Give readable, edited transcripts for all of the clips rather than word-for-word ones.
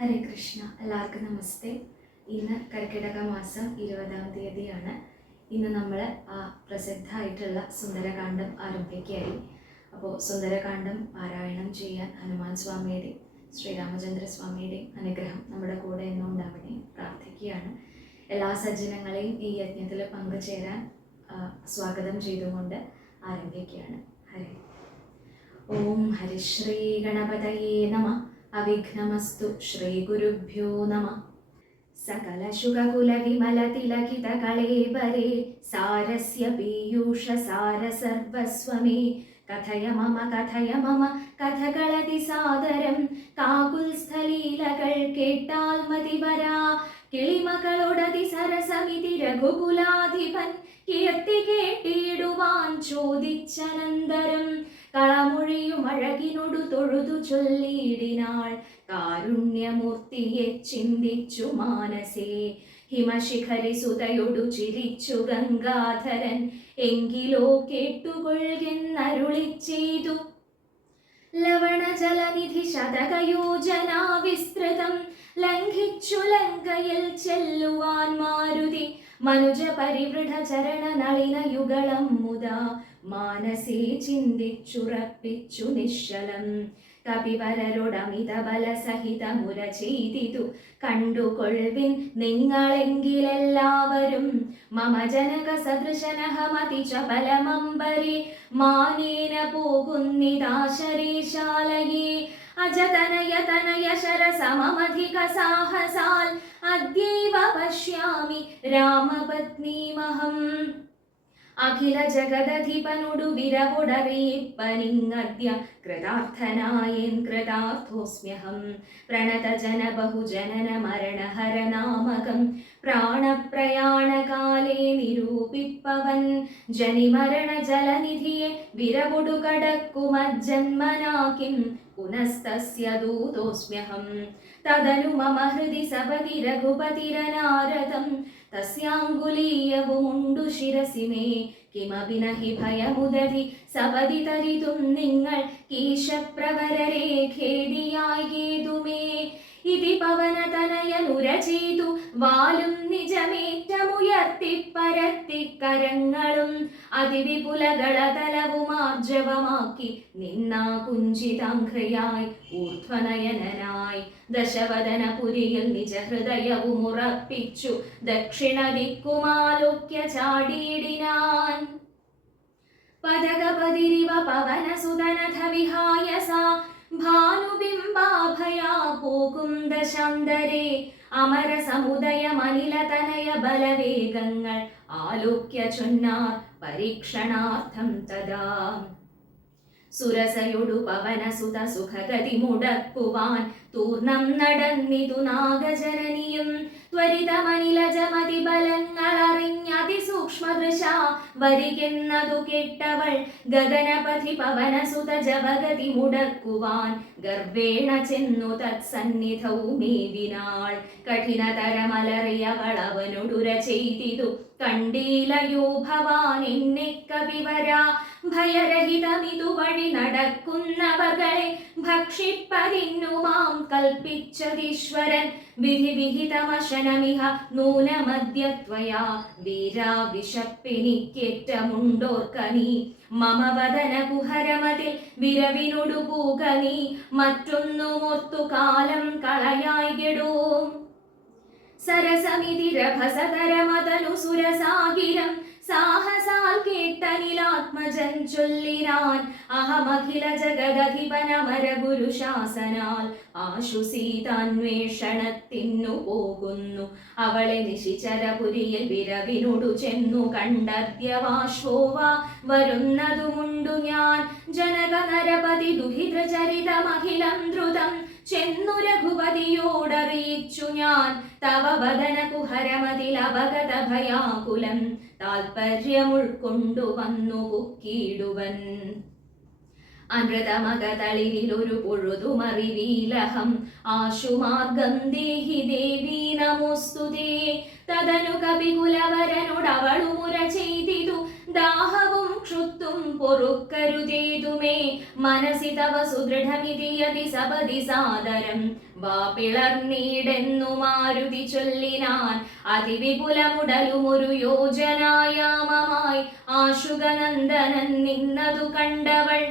ഹരേ കൃഷ്ണ. എല്ലാവർക്കും നമസ്തേ. ഇന്ന് കർക്കിടക മാസം 20-ാം തീയതിയാണ്. ഇന്ന് നമ്മൾ പ്രസിദ്ധമായിട്ടുള്ള സുന്ദരകാന്ഡം ആരംഭിക്കുകയായി. അപ്പോൾ സുന്ദരകാന്ഡം പാരായണം ചെയ്യാൻ ഹനുമാൻ സ്വാമിയുടെയും ശ്രീരാമചന്ദ്ര സ്വാമിയുടെയും അനുഗ്രഹം നമ്മുടെ കൂടെ എന്നും ഉണ്ടാവണേ പ്രാർത്ഥിക്കുകയാണ്. എല്ലാ സജ്ജനങ്ങളെയും ഈ യജ്ഞത്തിൽ പങ്കുചേരാൻ സ്വാഗതം ചെയ്തുകൊണ്ട് ആരംഭിക്കുകയാണ്. ഹരേ ഓം ഹരിശ്രീ ഗണപതയേ നമഃ. അവിഘ്നമസ്തു ശ്രീ ഗുരുഭ്യോ നമഃ. സകല ശുഗകുല വിമല തിലകിത കളേബരേ സാരസ്യ പീയൂഷ സാര സർവസ്വമേ കഥയ മമ കഥകളതി സാദരം കാകുൽസ്ഥലീലകൾ കേട്ടാൽ മതിവരാ കിളിമകളോടതി സരസമിതി രഘുകുലാധിപൻ കീർത്തി കേട്ടിടുവാൻ ചോദിച്ചനന്തരം കളമൊഴിയും അഴകിനോടു തൊഴുതു ചൊല്ലിയിടിനാൾ കാരുണ്യമൂർത്തിയെ ചിന്തിച്ചു മാനസേ. ഹിമശിഖരി സുതയൊടു ചിരിച്ചു ഗംഗാധരൻ എങ്കിലോ കേട്ടുകൊള്ളുന്നരുളി ചെയ്തു. ലവണജലനിധി ശതകയോജനാ വിസ്തൃതം ലംഘിച്ചു ലങ്കയിൽ ചെല്ലുവാൻ മാരുതി മനുജ പരിവൃഢ ചരണ നളിന യുഗളം മുതാ മാനസേ ചിന്തിച്ചുറപ്പിച്ചു നിശ്ചലം. കപിവരരോടമിത ബലസഹിതമുര ചെയ്തിതു കണ്ടുകൊള്ളിൻ നിങ്ങളെങ്കിലെല്ലാവരും മമ ജനക സദൃശനഹമതി ചപലമംബരെ മാനേന പോകുന്നിതാശരീശാലയേ അജതനയ ശരസമധിക സാഹസാൽ അദ്യൈവ പശ്യാമി രാമപത്നീമഹം. അഖില ജഗദധിപനോടു വിരവൊടറിയിപ്പനിങ്ങദ്യ കൃതാർത്ഥനായേൻ കൃതാർത്ഥോസ്മ്യഹം. പ്രണതജന ബഹുജനന മരണഹരനാമകം പ്രാണപ്രയാണകാലേ നിരൂപിപ്പവൻ ജനിമരണ ജലനിധിയെ വിരവൊടു കടക്കുമജ്ജന്മനാകിം പുനസ്തസ്യ ദൂതോസ്മ്യഹം. തദനു മമ ഹൃദി സപതി രഘുപതിരനാരദം തസ്യാങ്കുലീയവുമുണ്ടു ശിരസി മേ കിമപി നഹി ഭയമുദതി സപതി തരിതും നിങ്ങൾ കീശപ്രവരരേ ഖേദിയായി ഗേതുമേ. ഇതി പവനതനയനുരചീതു വാലും നിജമേറ്റമുയർത്തിപ്പരത്തി കരങ്ങളും അതിവിപുലകളതലവുമാർജവമാക്കി നിന്നാ കുഞ്ചിതാംഘ്രയായി ഊർധ്വനയനായി ദശവദനപുരിയിൽ നിജഹൃദയവുമുറപ്പിച്ചു ദക്ഷിണ ദിക്കുമാലോക്യ ചാടിയിടിനാൻ. പദകപതിരിവ പവനസുതനഥ വിഹായ സാ ഭാനുബിംബാഭയാ പോകും ദശാന്തരേ അമര സമുദയമനിലതനയ ബലവേഗങ്ങൾ ആലോക്യ ചൊന്നാർ പരീക്ഷണാർത്ഥം തഥാ. സുരസയൊടു പവനസുത സുഖഗതി മുടക്കുവാൻ തൂർണം നടന്നിതു നാഗജനനിയും ത്വരിതമനിലജമതി ബലങ്ങളറിഞ്ഞതിസൂക്ഷ്മദൃശ വരികെന്നതു കേട്ടവൾ ഗഗനപഥി പവനസുത ജവഗതി മുടക്കുവാൻ ഗർവേണ ചെന്നു തത്സന്നിധൗ മേവിനാൾ. കഠിനതരമലറിയവൾ അവനോടുര ചെയ്തിതു കണ്ടീലയോ ഭവാൻ എന്നെ കവിവരാ ഭയരഹിതമിതു വഴി നടക്കുന്നവകളെ ഭക്ഷിപ്പതിന്നുമാം കൽപ്പിച്ചതീശ്വരൻ. വിധി വിഹിതമശനമിഹ നൂനമദ്യത്വയാ വീരാ വിശപ്പിനിക്കേറ്റമുണ്ടോർക്കനീ മമ വദന കുഹരമതിൽ വിരവിനൊടു പൂക നീ മറ്റൊന്നുമോർത്തു കാലം കളയായിടോ. സരസമിതി രഭസതരമതനു സുരസാഗിരം സാഹസാൽ കേട്ടനിലാത്മജൻ ചൊല്ലിനാൻ അഹമഖില ജഗദധിപനമര ഗുരുശാസനാൽ ആശു സീതാന്വേഷണത്തിനു പോകുന്നു. അവളെ നിശിചരപുരിയിൽ വിരവിനോടു ചെന്നു കണ്ടദ്യവാശ്വോവ വരുന്നതുമുണ്ടു ഞാൻ. ജനക നരപതി ദുഹിതചരിതമഖിലം ദ്രുതം ചെന്നു രഘുപതിയോടറിയിച്ചു ഞാൻ. തവ വദന കുഹരമതിലവഗത ഭയാകുലം താൽപര്യമുൾക്കൊണ്ടു വന്നു പുക്കിയിടുവൻ. അമൃതമകതളിരിലൊരു പൊഴുതുമറിവീലഹം ആശുമാർഗം ദേഹി ദേവീ നമോസ്തുതേ. തദനു കപികുലവരനോടവളുമുര ചെയ്തിതു ദാഹവും ക്ഷുത്തും പൊറുക്കരുതേതുമേ മനസി തവ സുദൃഢമിതി യതി സപതി സാദരം വാപിളർന്നീടെന്നു മാരുതി ചൊല്ലിനാൻ അതിവിപുലമുടലുമൊരു യോജനായാമമായി ആശുകനന്ദനൻ നിന്നതു കണ്ടവൾ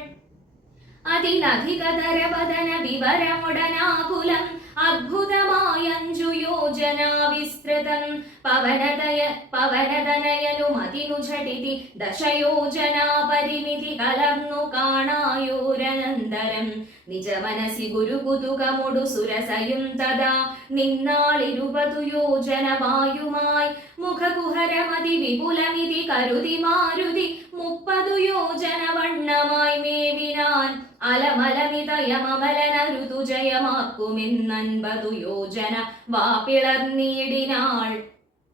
അതിലധികതരവദന വിവരമുടനാകുലം അദ്ഭുതമായഞ്ചു യോജന വിസ്തൃതം പവനതനയനുമതിനു ഝടിതി ദശയോജനാ പരിമിതി കലർന്നു കാണായോരനന്തരം നിജമനസി ഗുരുകുതുകമുടു സുരസയും തഥാ നിന്നാളിരുപതു യോജന വായുമായി മുഖകുഹരമതി വിപുലമിതി കരുതി മാരുതി 30 യോജന വണ്ണമായി മേവിനാൻ അലമലമിതയമമലന ഋതുജയമാക്കുമെന്നൻപതു യോജന വാപിളർന്നീടിനാൾ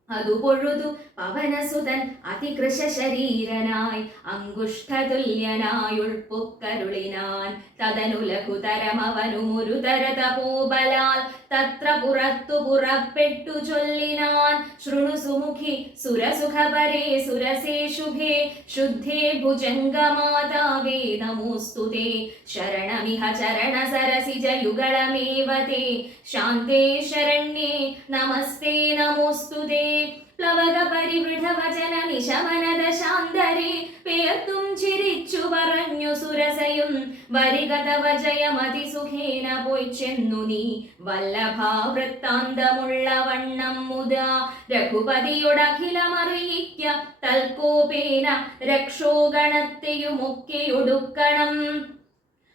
അതു പൊഴുതു പവനസുതൻ അതികൃശ ശരീരനായി അങ്കുഷ്ഠതുല്യനായുൾപ്പുക്കരുളിനാൻ തദനു ലഘുതരമവനുമൊരു തരതപോബലാൽ തത്ര പുറത്തു പുറപ്പെട്ടു ചൊല്ലിനാൻ ശൃണു സുമുഖി സുരസുഖപരേ സുരസേ ശുഭേ ശുദ്ധേ ഭുജംഗമാതാവേ നമോസ്തുതേ ശരണമിഹ ചരണ സരസിജ യുഗളമേവ തേ ശാന്തേ ശരണ്യേ നമസ്തേ നമോസ്തുതേ പ്ലവക പരിവൃഢ വചന നിശമനദ ശാന്തരേ പേർത്തും ചിരിച്ചു പറഞ്ഞു സുരസയും വരികതവ ജയമതിസുഖേന പോയി ചെന്നു നീ വല്ലഭാവൃത്താന്തമുള്ള വണ്ണം മുതാ രഘുപതിയൊടഖിലമറിയിക്ക തൽക്കോപേന രക്ഷോഗണത്തെയുമൊക്കെയൊടുക്കണം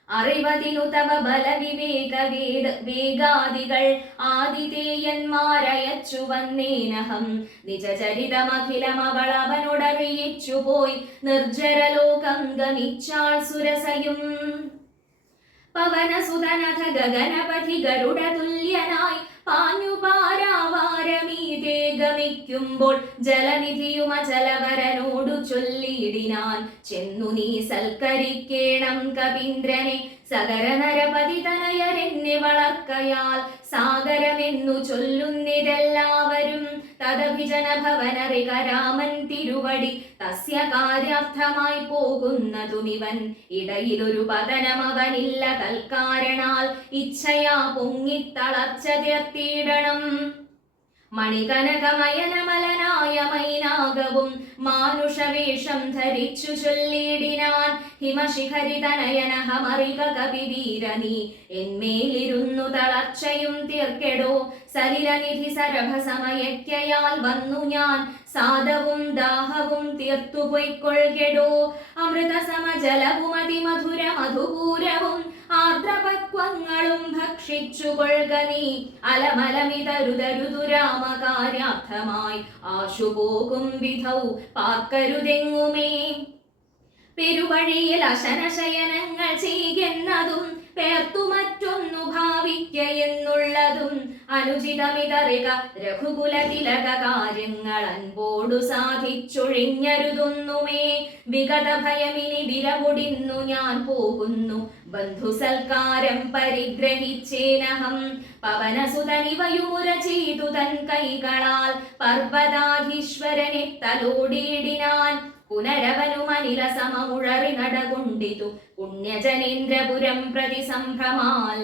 അറിവതിനു തവ ബലവിവേക വേഗാദികൾ ആതിഥേയന്മാരയച്ചു വന്നേനഹം നിജചരിതമഖിലമവളവനോടറിയിച്ചു പോയി നിർജ്ജരലോകം ഗമിച്ചാൾ സുരസയും പവനസുതനഥ ഗഗനപഥി ഗരുഡ തുല്യനായി പാഞ്ഞു പാരാവാരമീതേ ഗമിക്കുമ്പോൾ ജലനിധിയുമചലവരനോടു ചൊല്ലിയിടിനാൻ ചെന്നു നീ സൽക്കരിക്കേണം കപീന്ദ്രനെ സകര നരപതി തനയരെന്നെ വളർക്കയാൽ സാഗരമെന്നു ചൊല്ലുന്നിതെല്ലാവരും തദഭിജന ഭവനറിക രാമൻ തിരുവടി തസ്യ കാര്യാർത്ഥമായി പോകുന്നതുമിവൻ ഇടയിലൊരു പതനമവനില്ല തൽക്കാരണാൽ ഇച്ഛയാ പൊങ്ങിത്തളർച്ച തീർത്തിയിടണം മണികനകമയനമലനായ മൈനാകവും മാനുഷവേഷം ധരിച്ചു ചൊല്ലിയിടിനാൻ ഹിമശിഖരിതനയനഹമറിക കവിവീരനീ എന്മേലിരുന്നു തളർച്ചയും തീർക്കെടോ സലിലനിധി സരഭസമയക്കയാൽ വന്നു ഞാൻ സാദവും ദാഹവും തീർത്തു പൊയ്ക്കൊള്ളുകെടോ അമൃതസമജലവും അതിമധുര മധുപൂരവും ആർദ്രപക്വങ്ങളും ഭക്ഷിച്ചു കൊള്ളുക നീ അലമലമിതരുതരുതു രാമകാര്യാർത്ഥമായി ആശുപോകും വിധൗ പാർക്കരുതെങ്ങുമേ പെരുവഴിയിൽ അശനശയനങ്ങൾ ചെയ്യുന്നതും പേർത്തു മറ്റൊന്നു ഭാവിക്ക എന്നുള്ളതും അനുചിതമിതറിക രഘുകുല തിലക കാര്യങ്ങൾ അൻപോടു സാധിച്ചൊഴിഞ്ഞരുതൊന്നുമേ വിഗത ഭയമിനി വിരപൊടിന്നു ഞാൻ പോകുന്നു ബന്ധുസൽക്കാരം പരിഗ്രഹിച്ചേനഹം പവനസുതനിവയുമുര ചെയ്തു തൻ കൈകളാൽ പർവ്വതാധീശ്വരനെ തലോടിയിടിനാൻ പുനരവനുമനില സമമുഴറി നടകൊണ്ടിതു പുണ്യജനേന്ദ്രപുരം പ്രതി സംഭ്രമാൽ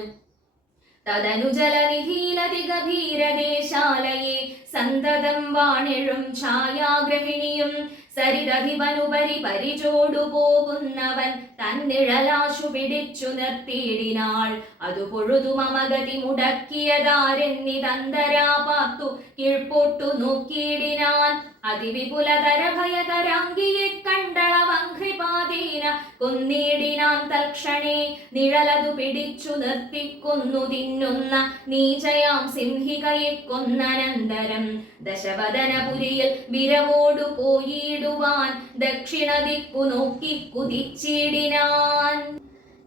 തദനു ജലനിധീലതി ഗഭീരദേശാലയെ സന്തതം വാണിഴും ഛായാഗ്രഹിണിയും സരിതധിപനുപരി പരിചോടു പോകുന്നവൻ തന്നിഴലാശു പിടിച്ചു നിർത്തിയിടിനാൾ അതു പൊഴുതു മമഗതി മുടക്കിയതാരെന്നിതന്തരാ പാർത്തു കീഴ്പോട്ടു നോക്കിയിടിനാൻ അതിവിപുലതര ഭയകരാംഗിയെ കണ്ടളവംഘ്രിപാതീന കൊന്നിടിനാൻ തൽക്ഷണേ നിഴലതു പിടിച്ചു നിർത്തിക്കൊന്നു തിന്നുന്ന നീചയാം സിംഹികയെ കൊന്നനന്തരം ദശവദനപുരിയിൽ വിരവോടു പോയിടുവാൻ ദക്ഷിണ ദിക്കു നോക്കി കുതിച്ചിടിനാൻ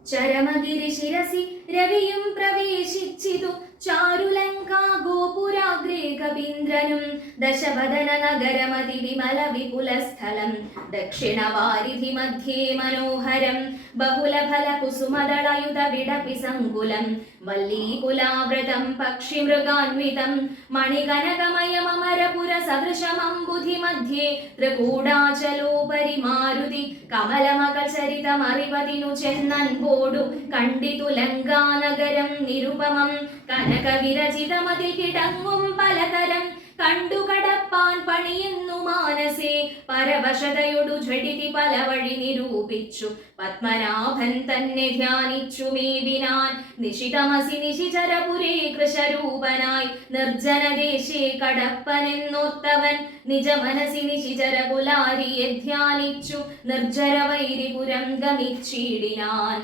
ചരമഗിരി ശിരസി രവിയും പ്രവേശിച്ചിതു ചാരുലങ്കാ ഗോപുരാഗ്രേ കപീന്ദ്രനും ദശവദന നഗരമതി വിമല വിപുലസ്ഥലം ദക്ഷിണവാരിധി മധ്യേ മനോഹരം ബഹുലഫല കുസുമദളയുത വിടപി സങ്കുലം വല്ലീകുലാവൃതം പക്ഷിമൃഗാന്വിതം മണികനകമയമരപുര സദൃശമംബുധി മധ്യേ ത്രികൂടാചലോപരി മാരുതി കമലമകൾ ചരിതമറിവതിനു ചെന്നൻപോടു കണ്ടിതു ലങ്കാനഗരം നിരുപമം കനകവിരചിതമതിൽ കിടങ്ങും പലതരം കണ്ടു കടപ്പാൻ പണിയുന്നു മാനസേ പരവശതയൊടു ഝടിതി പല വഴി നിരൂപിച്ചു പത്മനാഭൻ തന്നെ ധ്യാനിച്ചു മേവിനാൻ നിശിതമസി നിശിചരപുരേ കൃശരൂപനായി നിർജ്ജനദേശേ കടപ്പനെന്നോർത്തവൻ നിജ മനസി നിശിചരകുലാരിയെ ധ്യാനിച്ചു നിർജ്ജരവൈരിപുരം ഗമിച്ചിടിനാൻ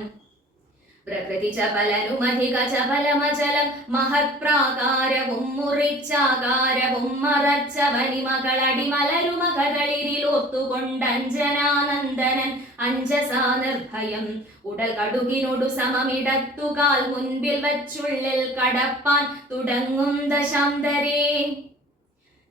പ്രകൃതി ചപലനുമധിക ചപലമചലം മഹത്പ്രാകാരവും മുറിച്ചാകാരവും മറച്ച വനിമകളടിമലരുമകളിരിലോർത്തുകൊണ്ടഞ്ജനാനന്ദനൻ അഞ്ജസാ നിർഭയം ഉടൽ കടുകിനോടു സമമിടത്തുകാൽ മുൻപിൽ വച്ചുള്ളിൽ കടപ്പാൻ തുടങ്ങും ദശാന്തരേ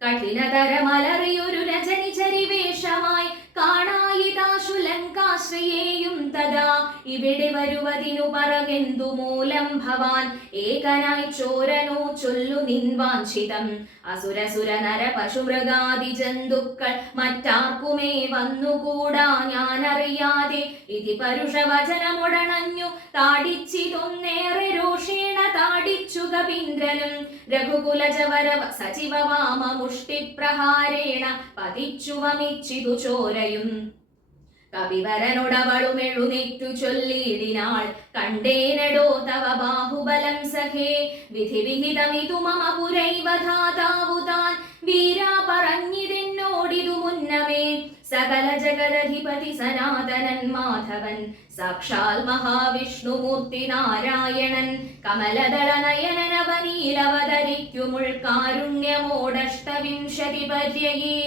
കഠിനതരമലറിയൊരു രജനിചരിവേഷമായി കാണായിതാശു ലങ്കാശ്രയേയും തഥാ ഇവിടെ വരുവതിനു പറകെന്തു മൂലം ഭവാൻ ഏകനായി ചോരനോ ചൊല്ലു നിൻവാഞ്ചിതം അസുരസുര നര പശുമൃഗാദി ജന്തുക്കൾ മറ്റാർക്കുമേ വന്നുകൂടാ ഞാനറിയാതെ ഇതി പരുഷവചനമൊടണഞ്ഞു താടിച്ചിതൊന്നേറെ രോഷേണ താടിച്ചു കപീന്ദ്രനും രഘുകുലജവര സജീവ വാമ മുഷ്ടിപ്രഹാരേണ പതിച്ചു വമിച്ചിതു ചോരയും കപിവരനോടവളും എഴുന്നേറ്റു ചൊല്ലിയിടിനാൾ കണ്ടേനടോ തവ ബാഹുബലം സഖേ വിധി വിഹിതമിതു മമ പുരൈവധാതാവു താൻ വീരാ പറഞ്ഞിതെന്നോടിതു മുന്നമേ സകല ജഗദധിപതി സനാതനൻ മാധവൻ സാക്ഷാൽ മഹാവിഷ്ണുമൂർത്തി നാരായണൻ കമലദള നയനനവനീലവതരിക്കുമുൾ കാരുണ്യമോടഷ്ടവിംശതി പര്യയേ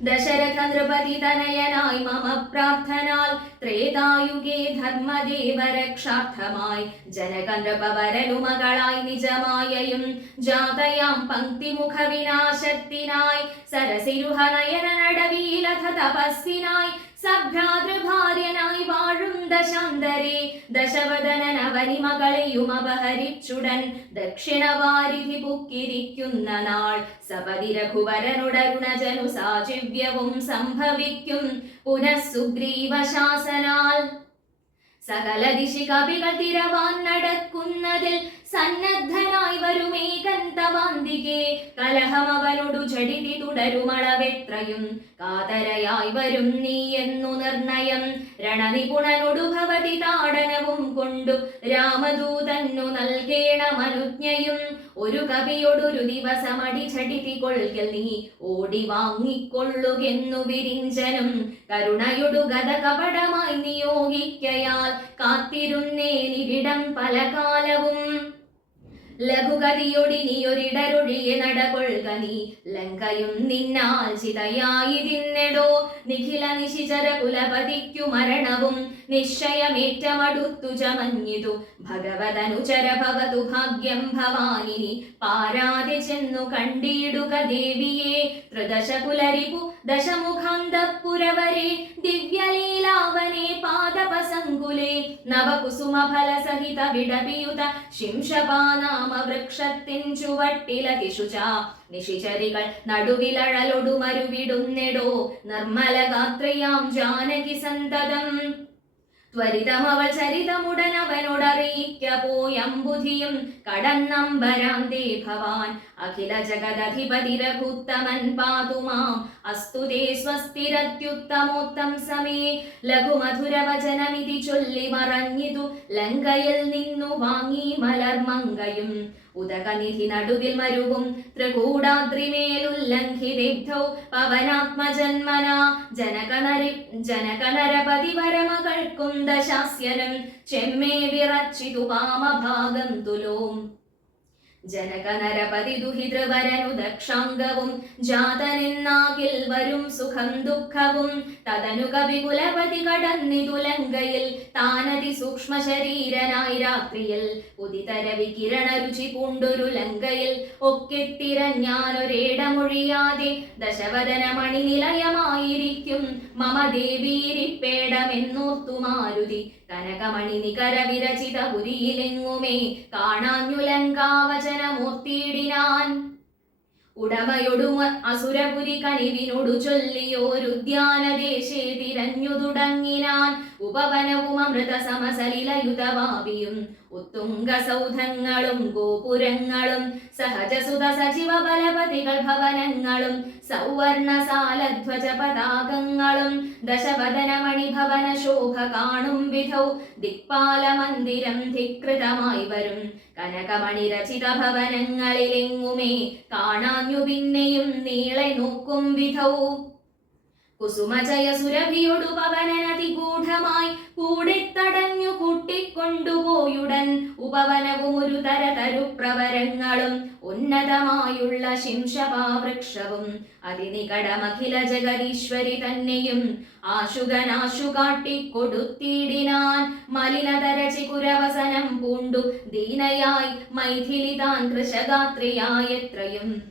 ദശരഥ നൃപതി തനയനായി മമ പ്രാർത്ഥനാൽ ത്രേതായുഗേ ധർമ്മദേവ രക്ഷാർത്ഥമായി ജനക നൃപവരനുമകളായി നിജമായയും ജാതയാം പങ്ക്തിമുഖ വിനാശത്തിനായി സരസിരുഹ നയന നടവീലഥ തപസ്സിനായി സഭ്രാതൃഭാര്യനായി വാഴും ദശാന്തരേ ദശവദനനവനിമകളെയും അപഹരിച്ചുടൻ ദക്ഷിണവാരിധി പുക്കിരിക്കുന്ന നാൾ സപതി രഘുവരനുടരുണജനു സാചിവ്യവും സംഭവിക്കും പുനഃസുഗ്രീവശാസനാൽ സകല ദിശി കവികൾ തിരവാൻ നടക്കുന്നതിൽ സന്നദ്ധനായി വരുമേകൻ തവാന്തികെ കലഹമവനോടു ഝടിതി തുടരുമളവെത്രയും കാതരയായി വരും നീ എന്നു നിർണയം രണനിപുണനോടു ഭവതി താടനവും കൊണ്ടു രാമദൂതന്നു നൽകേണമനുജ്ഞയും ഒരു കവിയോടൊരു ദിവസമടി ഝടിതി കൊൾകൽ നീ ഓടി വാങ്ങിക്കൊള്ളുകെന്നു വിരിഞ്ചനും കരുണയൊടു ഗത കപടമായി നിയോഗിക്കയാൽ കാത്തിരുന്നേനിവിടം പല കാലവും ലഘുഗതിയൊടിനിയൊരിടരൊഴിയെ നടകൊള്ളുക നീ ലങ്കയും നിന്നാൽ ചിതയായി തിന്നെടോ നിഖില നിശിചര കുലപതിക്കു മരണവും നിശ്ചയമേറ്റമടുത്തു ചമഞ്ഞിതു ഭഗവതനുചര ഭവതു ഭാഗ്യം ഭവാനിനി പാരാതെ ചെന്നു കണ്ടിടുക ദേവിയെ ത്രിദശ കുലരിപു ദശമുഖാന്തപുരവരെ ദിവ്യലീലാവനെ പാദപസങ്കുലേ നവകുസുമഫല സഹിത വിടപിയുത ശിംഷപാനാമ വൃക്ഷത്തിൻ ചുവട്ടിലതിഷുച നിശിചരികൾ നടുവിലഴലൊടു മരുവിടുന്നെടോ നിർമ്മല ഗാത്രയാം ജാനകി സന്തതം ത്വരിതമവൾ ചരിതമുടനവനോടറിയിക്ക പോയമ്പുധിയും കടന്നമ്പരാന്തേ ഭവാൻ അഖില ജഗദധിപതി രഘുത്തമൻ പാതുമാം അസ്തുതേ സ്വസ്തിരത്യുത്തമോത്തം സമേ ലഘുമധുരവചനമിതി ചൊല്ലി മറഞ്ഞിതു ലങ്കയിൽ നിന്നു വാങ്ങി മലർമങ്കയും ഉദകനിധി നടുവിൽ മരുവും ത്രികൂടാദ്രിമേലുല്ലംഘിതേബ്ധൗ പവനാത്മജന്മന ജനകനരപതി വരമകൾക്കും ദശാസ്യനും ചെമ്മേ വിറച്ചിതു വാമഭാഗം തുലോം ജനക നരപതി ദുഹിതൃവരനു ദക്ഷാംഗവും ജാതനെന്നാകിൽ വരും സുഖം ദുഃഖവും തതനു കവികുലപതി കടന്നിതുലങ്കയിൽ താനതി സൂക്ഷ്മ ശരീരനായി രാത്രിയിൽ ഉദിതര വികിരണ രുചി പൂണ്ടൊരു ലങ്കയിൽ ഒക്കെത്തിരഞ്ഞാനൊരേടമൊഴിയാതെ ദശവദന മണിനിലയമായിരിക്കും മമ ദേവീരിപ്പേടമെന്നോർത്തു മാരുതി കനകമണി നികര വിരചിത പുരിയിലെങ്ങുമേ കാണാഞ്ഞു ലങ്കാവചനമൂർത്തിയിടിനാൻ ഉടമയൊടു അസുരപുരി കനിവിനോടു ചൊല്ലിയോരുദ്യാനദേശേ തിരഞ്ഞു തുടങ്ങിനാൻ ഉപവനവും അമൃത സമസലിലയുതവാപിയും ഉത്തുംഗ സൗധങ്ങളും ഗോപുരങ്ങളും സഹജസുത സജീവ ബലപതികൾ ഭവനങ്ങളും സൗവർണസാലധ്വജ പതാകങ്ങളും ദശവദന മണിഭവന ശോഭ കാണും വിധൗ ദിക്പാല മന്ദിരം ധികൃതമായി വരും കനകമണി രചിത ഭവനങ്ങളിലെങ്ങുമേ കാണാഞ്ഞു പിന്നെയും നീളെ നോക്കും വിധൗ കുസുമജയ സുരഭിയൊടു പവനനതിഗൂഢമായി കൂടിത്തടഞ്ഞു കൂട്ടിക്കൊണ്ടുപോയുടൻ ഉപവനവും ഒരു തരതരുപ്രവരങ്ങളും ഉന്നതമായുള്ള ശിംശപാവൃക്ഷവും അതിനികടമഖില ജഗദീശ്വരി തന്നെയും ആശുകനാശു കാട്ടിക്കൊടുത്തിടിനാൻ മലിനതരചി കുരവസനം പൂണ്ടു ദീനയായി മൈഥിലി താൻ കൃശഗാത്രിയായെത്രയും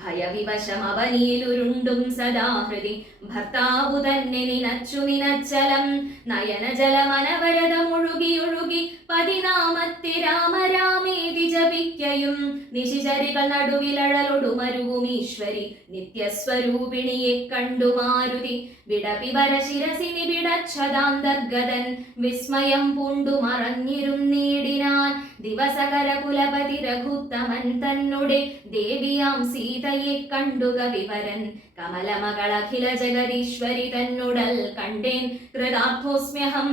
ഭയവിവശമവനിയിലുരുണ്ടും സദാഹൃതി ഭർത്താവു തന്നെ നിനച്ചലം നയനജലമനവരതമൊഴുകിയൊഴുകി പതിനാമത്തെ രാമരാമേതി ജപിക്കയും നിശിചരികൾ നടുവിലഴലൊടുമരുവുമീശ്വരി നിത്യസ്വരൂപിണിയെ കണ്ടു മാരുതി വിടപിവര ശിരസി നിബിടച്ഛദാന്തർഗതൻ വിസ്മയം പൂണ്ടു മറഞ്ഞിരുന്നീടിനാൻ ദിവസകര കുലപതി രഘുത്തമൻ തന്നുടെ ദേവിയാം സീതയെ കണ്ടുക വിവരൻ കമലമകളഖില ജഗദീശ്വരി തന്നുടൽ കണ്ടേൻ കൃതാർത്ഥോസ്മ്യഹം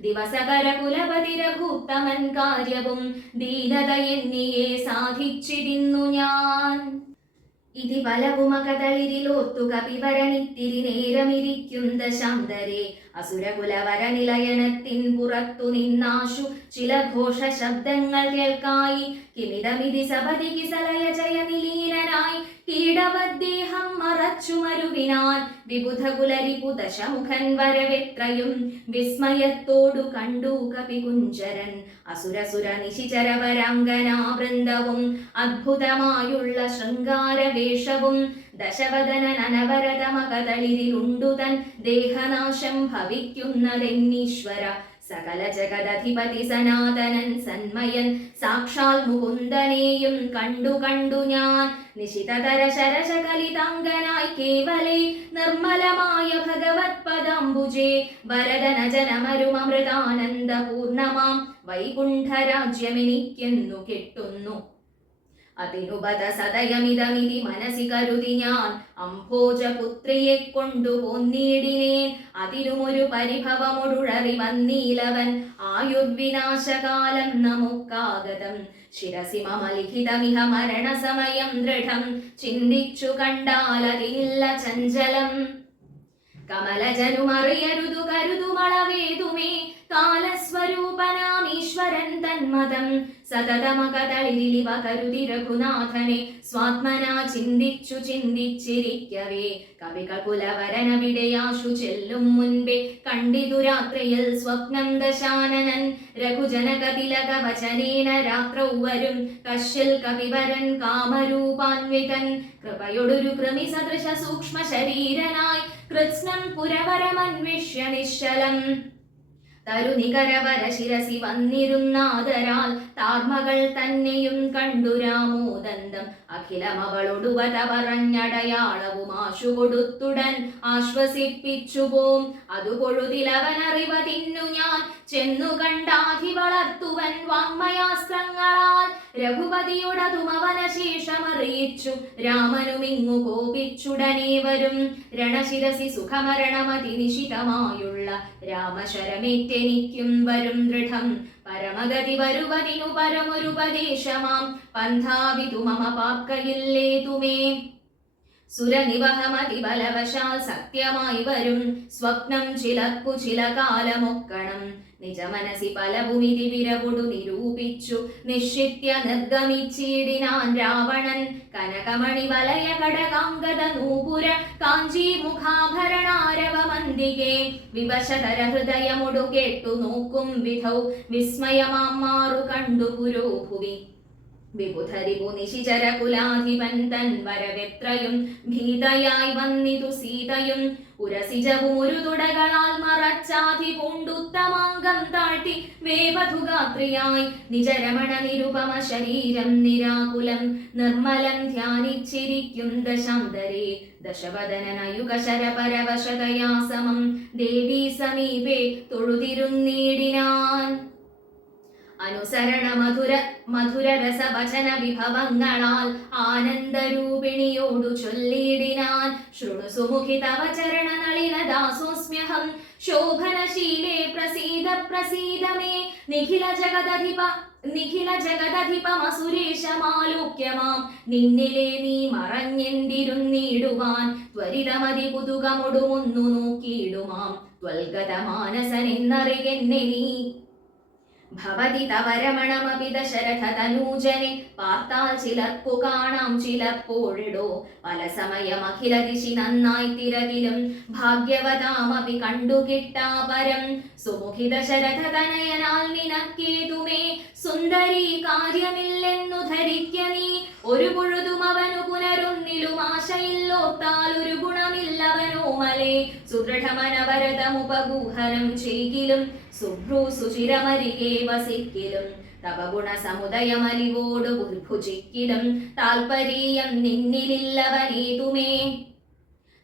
ദിവസകര കുലപതി രഘുത്തമൻ കാര്യവും ദീനത എന്നിയെ സാധിച്ചിരുന്നു ഞാൻ ഇതി പലവുമകതളിരിലോർത്തു കപിവരനിത്തിരി നേരമിരിക്കും ദശാന്തരെ അസുരകുലവരനിലയനത്തിൻ പുറത്തു നിന്നാശു ചില ഘോഷ ശബ്ദങ്ങൾ കേൾക്കായി കിമിതമിതി സപതി കിസലയ ജയനിലീനനായി കീടവദ്ദേഹം മറച്ചു മരുവിനാൻ വിബുധകുലരിപു ദശമുഖൻ വരവെത്രയും വിസ്മയത്തോടു കണ്ടു കപികുഞ്ചരൻ അസുരസുര നിശിചരവരാംഗനാവൃന്ദവും അദ്ഭുതമായുള്ള ശൃംഗാരവേഷവും ദശവദനൻ അനവരതമകതളിരിലുണ്ടുതൻ ദേഹനാശം ഭവിക്കുന്നതെന്നീശ്വര സകല ജഗദധിപതി സനാതനൻ സന്മയൻ സാക്ഷാൽ മുകുന്ദനെയും കണ്ടു ഞാൻ നിശിതതര ശരശകലിതാംഗനായി കേവലേ നിർമ്മലമായ ഭഗവത് പദാംബുജേ വരദന ജനമരുമൃതാനന്ദ പൂർണമാം വൈകുണ്ഠരാജ്യമെനിക്കെന്നു കിട്ടുന്നു അതിനുപത സദയമിതമിതി മനസി കരുതി ഞാൻ അംഭോജപുത്രിയെ കൊണ്ടുപോന്നീടിനേൻ അതിനുമൊരു പരിഭവമൊടുഴറി വന്നീലവൻ ആയുർവിനാശകാലം നമുക്കാഗതം ശിരസി മമ ലിഖിതമിഹ മരണസമയം ദൃഢം ചിന്തിച്ചു കണ്ടാലതിനില്ല ചഞ്ചലം കമലജനുമറിയരുതു കരുതുമളവേതുമേ കാലസ്വരൂപനാമീശ്വരൻ തന്മതം സതതമകതളിരിവ കരുതി രഘുനാഥനെ സ്വാത്മനാ ചിന്തിച്ചിരിക്കവേ കവികൾ കുലവരനവിടെയാശു ചെല്ലും മുൻപേ കണ്ടിതു രാത്രിയിൽ സ്വപ്നം ദശാനനൻ രഘുജനകതിലക വചനേന രാത്രൗ വരും കശ്യൽ കവിവരൻ കാമരൂപാൻവിതൻ കൃപയൊടൊരു കൃമി സദൃശ സൂക്ഷ്മ ശരീരനായി കൃത്സ്നം പുരവരമന്വിഷ്യ നിശ്ചലം തരുനികരവര ശിരസി വന്നിരുന്നാദരാൽ താർമകൾ തന്നെയും കണ്ടു രാമോദന്തം അഖിലമവളൊടുവത പറഞ്ഞടയാളവും ആശു കൊടുത്തുടൻ ആശ്വസിപ്പിച്ചുപോം അതു പൊഴുതിലവനറിവതിന്നു ഞാൻ ചെന്നു കണ്ടാധി വളർത്തുവൻ വാങ്മയാസ്ത്രങ്ങളാൽ രഘുപതിയുടതുമവനശേഷമറിയിച്ചു രാമനുമിങ്ങു കോപിച്ചുടനേ വരും രണശിരസി സുഖമരണമതിനിശിതമായുള്ള രാമശരമേറ്റെനിക്കും വരും ദൃഢം പരമഗതി വരുവതിനു പരമൊരുപദേശമാം പന്ഥാവിതു മമ പാർക്കയില്ലേതുമേ സുരനിവഹമതി ബലവശാൽ സത്യമായി വരും സ്വപ്നം ചിലക്കു ചില കാലമൊക്കണം നിജമനസി പലവുമിതി വിരവുടു നിരൂപിച്ചു നിശ്ചിത്യ നിർഗമിച്ചിടിനാൻ രാവണൻ കനകമണി വലയ കടകാംഗത നൂപുര കാഞ്ചി മുഖാഭരണാരവ മന്ദികെ വിവശതര ഹൃദയമൊടു കേട്ടു നോക്കും വിധൗ വിസ്മയമാം മാറു കണ്ടു പുരോഭുവി വിബുധരിപു നിശിചര കുലാധിപൻ തൻ വരവെത്രയും ഭീതയായി വന്നിതു സീതയും ഉരസിജവും ഒരു തുടകളാൽ മറച്ചാധി പൂണ്ടുത്തമാംഗം താഴ്ത്തി വേവധുഗാത്രിയായി നിജരമണ നിരുപമ ശരീരം നിരാകുലം നിർമ്മലം ധ്യാനിച്ചിരിക്കും ദശാന്തരേ ദശവദനനയുഗശര പരവശതയാ സമം ദേവീ സമീപേ തൊഴുതിരുന്നീടിനാൻ അനുസരണ മധുര രസവചന വിഭവങ്ങളാൽ ആനന്ദരൂപിണിയോടു ചൊല്ലിടിനാൻ ശൃണു സുമുഖി തവ ചരണ നളിന ദാസോസ്മ്യഹം ശോഭനശീലേ പ്രസീദ പ്രസീദ മേ നിഖില ജഗദധിപമസുരേശമാലോക്യമാം നിന്നിലെ നീ മറഞ്ഞെന്തിരുന്നിടുവാൻ ത്വരിതമതി കുതുകമൊടുമൊന്നു നോക്കിയിടുമാം ത്വൽഗത മാനസനെന്നറികെന്നെ നീ ഭവതി തവരമണമപി ദശരഥ തനൂജനെ പാർത്താൽ ചിലർക്കു കാണാം ചിലപ്പോഴിടോ പല സമയം അഖില ദിശി നന്നായി തിരതിലും ഭാഗ്യവതാമപി കണ്ടു കിട്ടാപരം സുമുഖി ദശരഥ തനയനാൽ നിനക്കേതുമേ സുന്ദരീ കാര്യമില്ലെന്നു ധരിക്ക നീ ഒരു പൊഴുതും അവനു പുനരൊന്നിലും ആശയില്ലോർത്താൽ ഒരു ഗുണമില്ലവനോ മലേ സുദൃഢമനവരതമുപഗൂഹനം ചെയ്കിലും സുഭ്രൂ സുചിരമരികെ വസിക്കിലും തവ ഗുണസമുദയമലിവോടു ഭുജിക്കിലും താൽപര്യം നിന്നിലില്ലവനേതുമേ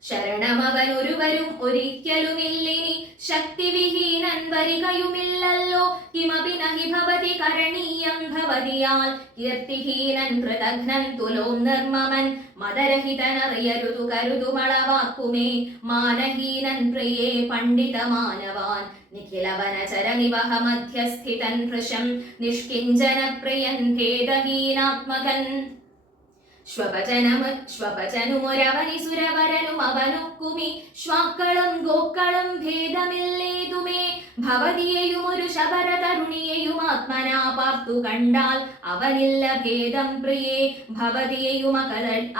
ശരണമവനൊരുവരും ഒരിക്കലുമില്ലിനി ശക്തിവിഹീനൻ വരികയുമില്ലല്ലോ കിമപി നഹി ഭവതി കരണീയം ഭവതിയാൽ കീർത്തിഹീനൻ കൃതഘ്നൻ തുലോ നിർമ്മമൻ മദരഹിതനറിയരുതു കരുതുമളവാക്കുമേ മാനഹീനൻ പ്രിയേ പണ്ഡിത മാനവാൻ നിഖിലവനചരനിവഹ മധ്യസ്ഥിതൻ ഭൃശം നിഷ്കിഞ്ചന പ്രിയൻ ഭേദഹീനാത്മകൻ ശ്വപചനുമൊരവനി സുരവരനും അവനൊക്കുമി ശ്വാക്കളും ഗോക്കളും ഭേദമില്ലേതുമേ ഭവതിയെയും ഒരു ശബര തരുണിയെയും ആത്മനാ പാർത്തു കണ്ടാൽ അവനില്ല ഭേദം പ്രിയേ ഭവതിയെയും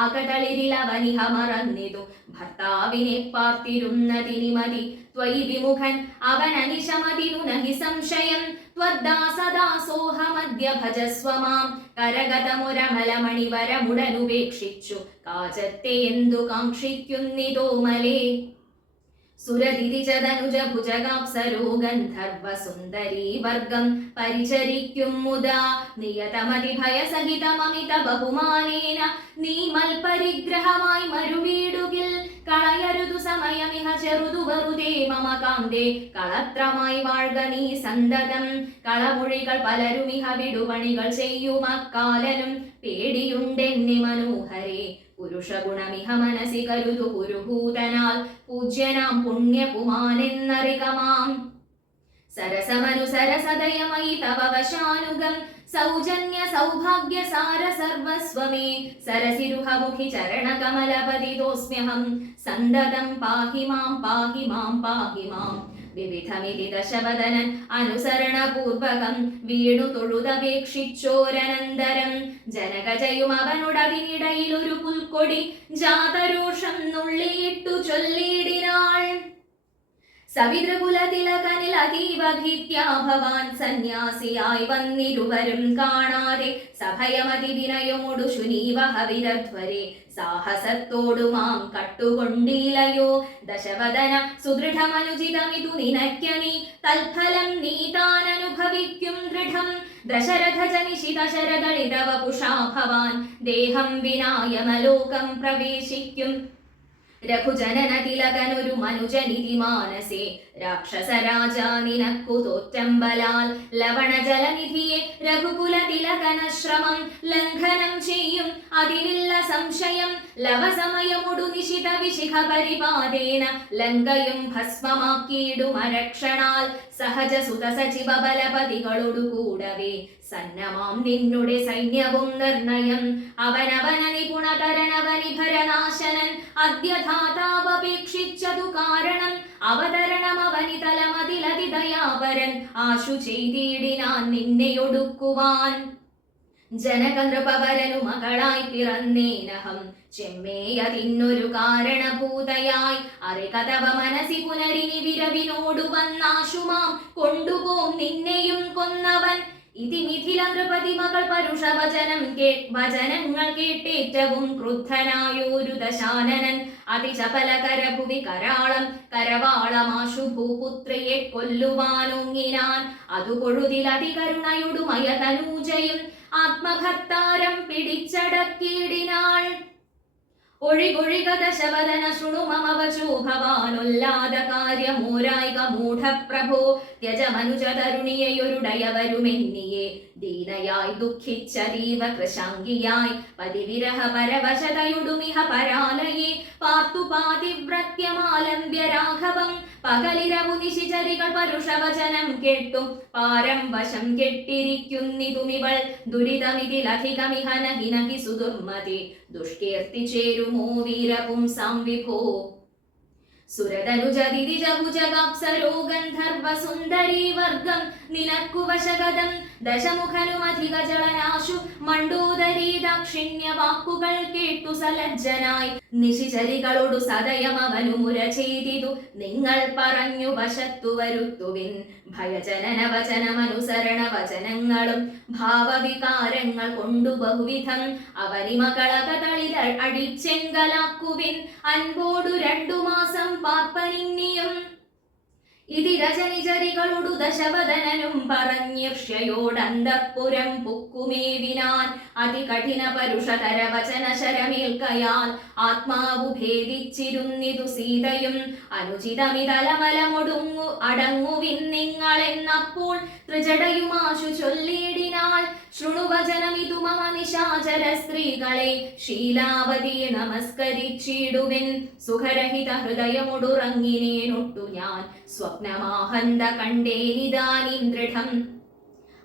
അകതളിരിൽ അവനിഹ മറന്നിതു ഭർത്താവിനെ പാർത്തിരുന്നതിനി മതി ത്വയി വിമുഖൻ അവൻ അനിശമതിനു നഹി സംശയം ത്വദ്ദാസദാസോഹമദ്യ ഭജസ്വമാം കരഗതമുരമലമണിവരമുടനുപേക്ഷിച്ചു കാചത്തെ എന്തു കാക്ഷിക്കുന്നിതോമലേ സുരതിരിചതനുജ ഭുജഗാപ്സരോ ഗന്ധർവ സുന്ദരീ വർഗം പരിചരിക്കും മുദാ നിയതമതി ഭയസഹിതമമിത ബഹുമാനേന നീ മൽപരിഗ്രഹമായി മരുവീടുകിൽ കളയരുതു സമയമിഹ ചെറുതു വെറുതേ മമ കാന്തേ കളത്രമായി വാഴ്ക നീ സന്തതം കളമൊഴികൾ പലരുമിഹ വിടുപണികൾ ചെയ്യുമക്കാലനും പേടിയുണ്ടെന്നി മനോഹരേ പുരുഷഗുണമിഹ മനസി കരുതു പുരുഭൂതനാൽ പൂജ്യനാം പുണ്യപുമാനെന്നറികമാം സരസമനുസരസദയമയി തവ വശാനുഗം സൗജന്യ സൗഭാഗ്യ സാര സർവസ്വമേ സരസിരുഹമുഖി ചരണ കമലപതിതോസ്മ്യഹം സന്തതം പാഹി മാം പാഹി മാം പാഹി മാം വിവിധമിതി ദശവദനൻ അനുസരണപൂർവകം വീണു തൊഴുതപേക്ഷിച്ചോരനന്തരം ജനകജയും അവനുടതിനിടയിൽ ഒരു പുൽക്കൊടി ജാതരോഷം നുള്ളിയിട്ടു ചൊല്ലിയിടിനാൾ സവിതൃകുലതിലകനിൽ അതീവ ഭീത്യാ ഭവാൻ സന്യാസിയായി വന്നിരുവരും കാണാതെ സഭയമതി വിനയമൊടു ശുനീവഹ വിരധ്വരെ സാഹസത്തോടു മാം കട്ടുകൊണ്ടീലയോ ദശവദന സുദൃഢമനുചിതമിതു നിനയ്ക്കനി തൽഫലം നീ താനനുഭവിക്കും ദൃഢം ദശരഥ ജനിഷിത ശരദളിതവ പുഷാ ഭവാൻ ദേഹം വിനായമലോകം പ്രവേശിക്കും രഘുജനന തിലകനൊരു മനുജനിധി മാനസേ രാക്ഷസരാജാ നിനക്കു തോറ്റമ്പലാൽ ലവണ ജലനിധിയെ രഘുകുല തിലകന ശ്രമം ലംഘനം ചെയ്യും അതിനില്ല സംശയം ലവസമയമൊടു നിശിത വിശിഖ പരിപാദേന ലങ്കയും ഭസ്മമാക്കിയിടുമരക്ഷണാൽ സഹജസുത സചിവ ബലപതികളോടു കൂടവേ സന്നമാം നിന്നുടെ സൈന്യവും നിർണയം അവനവന നിപുണതരനവനിഭരനാശനൻ അദ്യധാതാവപേക്ഷിച്ചതു കാരണം അവതരണം അവനിതലമതിലതിദയാപരൻ ആശു ചെയ്തിടിനാൻ നിന്നെയൊടുക്കുവാൻ ജനകനൃപവരനു മകളായി പിറന്നേനഹം ചെമ്മേയതിന്നൊരു കാരണഭൂതയായി അറികതവ മനസി പുനരിനി വിരവിനോടു വന്നാശുമാം കൊണ്ടുപോം നിന്നെയും കൊന്നവൻ ഇതി മിഥില നൃപതി മകൾ വചനങ്ങൾ കേട്ടേറ്റവും ക്രുദ്ധനായോരു ദശാനനൻ അതിചപലകരഭുവി കരവാളമാശു ഭൂപുത്രിയെ കൊല്ലുവാനൊങ്ങിനാൻ അതു പൊഴുതിലതികരുണയൊടുമയ തനൂജയും ആത്മഭർത്താരം പിടിച്ചടക്കിയിടിനാൾ ഒഴികൊഴിക ദശവദന ശൃണു മമ വചോ ഭവാനൊല്ലാത കാര്യമോരായിക മൂഢപ്രഭോ ത്യജമനുജ തരുണിയെയൊരുടയവരുമെന്നിയെ ദീനയായി ദുഃഖിച്ചതീവ കൃശാംഗിയായി പതിവിരഹ പരവശതയുടുമിഹ പരാലയെ പാർത്തു പാതിവ്രത്യമാലംബ്യ രാഘവം പകലിരവു നിശിചരികൾ പരുഷവചനം കേട്ടും പാരം വശം കെട്ടിരിക്കുന്നിതുമിവൾ ദുരിതമിതിലധികമിഹ നഹി നഹി സുദുർമതി ദുഷ്കീർത്തി ചേരുമോ വീരപുംസാം വിഭോ സുരതനുജതിജഭുജഗാപ്സരോ ഗന്ധർവ സുന്ദരീ വർഗം നിനക്കു വശഗതം ദശമുഖനുമധിക ജളനാശു മണ്ടോദരീ ദാക്ഷിണ്യ വാക്കുകൾ കേട്ടു സലജ്ജനായി നിശിചരികളോടു സദയം അവനു മുര ചെയ്തിതു നിങ്ങൾ പറഞ്ഞു വശത്തു വരുത്തുവിൻ ഭയജനന വചനമനുസരണ വചനങ്ങളും ഭാവവികാരങ്ങൾ കൊണ്ടു ബഹുവിധം അവനിമകളകതളിൽ അഴിച്ചെങ്കലാക്കുവിൻ അൻപോടു 2 മാസം പാർപ്പനിന്നിയും ഇതി രജനിചരികളോടു ദശവദനനും പറഞ്ഞിർഷ്യയോടന്തഃപുരം പുക്കുമേവിനാൻ അതികഠിന പരുഷതര വചന ശരമേൽക്കയാൽ ആത്മാവു ഭേദിച്ചിരുന്നിതു സീതയും അനുചിതമിതലമലമൊടുങ്ങു അടങ്ങുവിൻ നിങ്ങളെന്നപ്പോൾ ത്രിജടയുമാശു ചൊല്ലിയിടിനാൾ ശൃണുവചനമിതു മമ നിശാചര സ്ത്രീകളെ ശീലാവതിയെ നമസ്കരിച്ചിടുവിൻ സുഖരഹിത ഹൃദയമൊടുറങ്ങിനേനൊട്ടു ഞാൻ സ്വപ്നമാഹന്ത കണ്ടേനിദാനീം ദൃഢം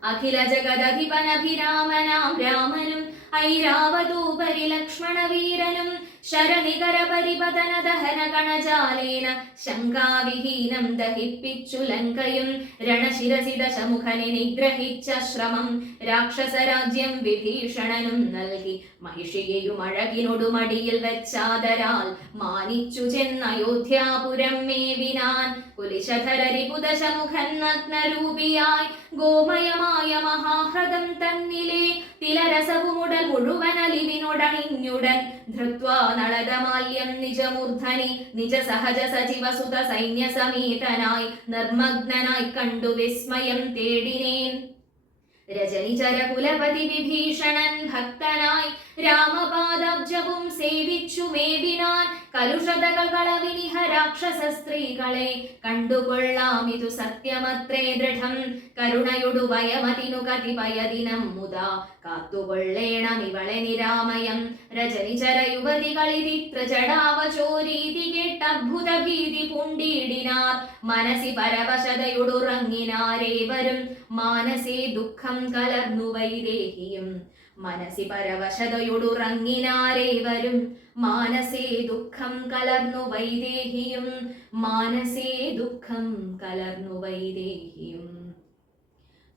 അഖില ജഗദധിപനഭിരാമനാം രാമനും ഐരാവതോപരി ലക്ഷ്മണവീരനും ശരനികര പരിപതന ദഹന കണജാലേന ശങ്കാവിഹീനം ദഹിപ്പിച്ചു ലങ്കയും രണശിരസി ദശമുഖനെ നിഗ്രഹിച്ച ശ്രമം രാക്ഷസരാജ്യം വിഭീഷണനും നൽകി മഹിഷിയെയും അഴകിനൊടു മടിയിൽ വെച്ചാദരാൽ മാനിച്ചു ചെന്നയോധ്യാപുരം മേവിനാൻ കുലിശധരരിപുദശമുഖൻ നഗ്നരൂപിയായി ഗോമയമായ മഹാഹ്രദം തന്നിലെ തിലരസവുമുടൽ മുഴുവനലിവിനൊടണിഞ്ഞുടൻ ധൃത്വാ നളദമാല്യം നിജമൂർധനി നിജ സഹജ സജീവ സുത സൈന്യ സമേതനായി നിർമ്മഗ്നനായി കണ്ടു വിസ്മയം തേടിനേൻ രജനിചര കുലപതി വിഭീഷണൻ ഭക്തനായി രാമപാദബ്ജവും സേവിച്ചു മേവിനാൻ കലുഷതകൾ കളവിനിഹ രാക്ഷസ സ്ത്രീകളെ കണ്ടുകൊള്ളാമിതു സത്യമത്രേ ദൃഢം കരുണയൊടു വയമതിനു കതിപയദിനം മുതാ കാത്തുകൊള്ളേണമിവളെ നിരാമയം രജനിചര യുവതികളിതിത്ര ജടാവചോരീതി കേട്ടദ്ഭുത ഭീതി പുണ്ടിടിനാർ മനസി പരവശതയൊടുറങ്ങിനാരേവരും മാനസേ ദുഃഖം കലർന്നു വൈദേഹിയും മനസി പരവശതയൊടുറങ്ങിനാരേവരും മാനസേ ദുഃഖം കലർന്നു വൈദേഹിയും മാനസേ ദുഃഖം കലർന്നു വൈദേഹിയും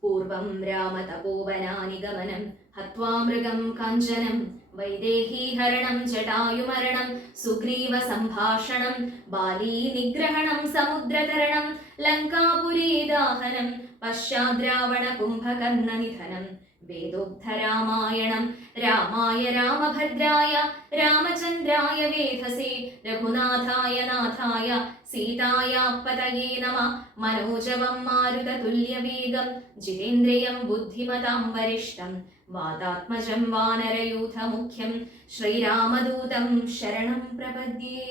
പൂർവം രാമതപോവനാനിഗമനം ഹത്വാ മൃഗം കാഞ്ചനം വൈദേഹീഹരണം ജടായുമരണം സുഗ്രീവ സംഭാഷണം ബാലീ നിഗ്രഹണം സമുദ്രതരണം ലങ്കാപുരീദാഹനം പശ്ചാദ്രാവണ കുംഭകർണ നിധനം വേദോക്തരാമായണം രാമായ രാമഭദ്രായ രാമചന്ദ്രായ വേധസേ രഘുനാഥായ നാഥായ സീതായാപതയേ നമ മനോജവം മാരുതതുല്യവേഗം ജിതേന്ദ്രിയം ബുദ്ധിമതാം വരിഷ്ഠം വാതാത്മജം വാനരയൂഥമുഖ്യം ശ്രീരാമദൂതം ശരണം പ്രപദ്യേ.